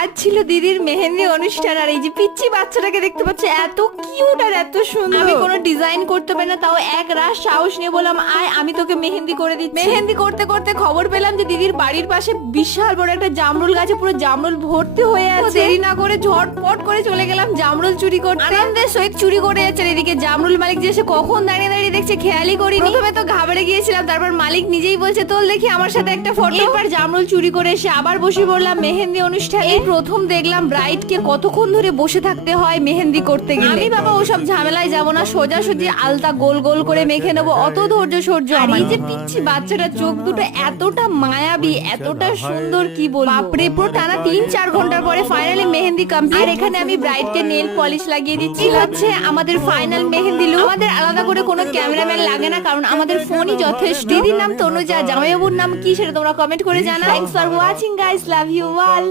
আজ ছিল দিদির মেহেন্দি অনুষ্ঠান, আর এই যে পিচ্চি বাচ্চাটাকে দেখতে পাচ্ছ, এত কিউট আর এত সুন্দর। আমি কোনো ডিজাইন করতে পারি না, তাও এক রাশ সাহস নিয়ে বললাম আয় আমি তোকে মেহেন্দি করে দিচ্ছি। মেহেন্দি করতে করতে খবর পেলাম যে দিদির বাড়ির পাশে বিশাল বড় একটা জামরুল গাছে পুরো জামরুল ভর্তি হয়ে আছে। দেরি না করে ঝটপট করে চলে গেলাম জামরুল চুরি করতে। আনন্দের সহিত চুরি করে যাচ্ছে, এদিকে জামরুল মালিক যে এসে কখন দাঁড়িয়ে দাঁড়িয়ে দেখছে খেয়ালই করিনি। প্রথমে তো ঘাবড়ে গিয়েছিলাম, তারপর মালিক নিজেই বলছে তোল দেখি আমার সাথে একটা ফটো। এরপর জামরুল চুরি করে এসে আবার বসে পড়লাম মেহেন্দি অনুষ্ঠানে। এই প্রথম দেখলাম ব্রাইড কে কতক্ষণ ধরে বসে থাকতে হয় মেহেন্দি করতে গেলে। আমি বাবা ওসব ঝামেলায় যাব না, সোজাসুজি আলতা গোল গোল করে মেখে নেবো, অত ধৈর্য সহ্য আমার। এই যে পিচ্ছি বাচ্চাটা চোখ দুটো এতটা মায়াবী এতটা সুন্দর কি বলবো, বাপরে পুরো টানা 3-4 ঘন্টার পরে ফাইনালি মেহেন্দি কমপ্লিট। আর এখানে আমি ব্রাইড কে নেল পলিশ লাগিয়ে দিচ্ছি। হচ্ছে আমাদের ফাইনাল মেহেন্দি লুক। আমাদের আলাদা করে কোনো ক্যামেরাম্যান লাগে না, কারণ আমাদের ফোনই যথেষ্ট। দিদির নাম তনুজা, জামাইবাবুর নাম কি সেটা তোমরা কমেন্ট করে জানাও। Thanks for watching guys, love you all.